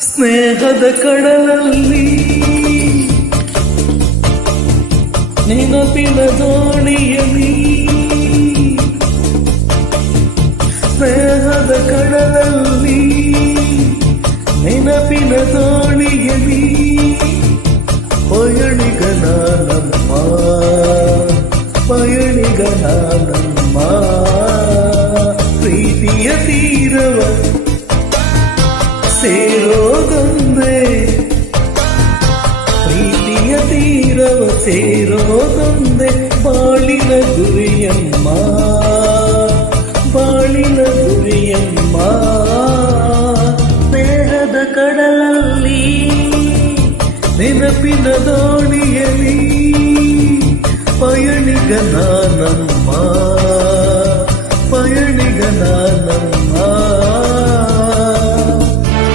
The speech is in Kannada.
ಸ್ನೇಹದ ಕಡಲಲ್ಲಿ ನೆನಪಿನ ದೋಣಿಯಲಿ, ಸ್ನೇಹದ ಕಡಲಲ್ಲಿ ನೆನಪಿನ ದೋಣಿಯಲಿ ಪಯಣಿಗನಾನಮ್ಮ, ಪಯಣಿಗನಾನಮ್ಮ. ಪ್ರೀತಿಯ ತೀರವ ಸೇರೋದೊಂದೇ, ಪ್ರೀತಿಯ ತೀರವ ಸೇರೋದೊಂದೇ ಬಾಳಿನ ಗುರಿಯಮ್ಮ, ಬಾಳಿನ ಗುರಿಯಮ್ಮ. ಸ್ನೇಹದ ಕಡಲಲ್ಲಿ ನೆನಪಿನ ದೋಣಿಯಲಿ ಪಯಣಿಗನಾನಮ್ಮ, ಪಯಣಿಗನಾನಮ್ಮ.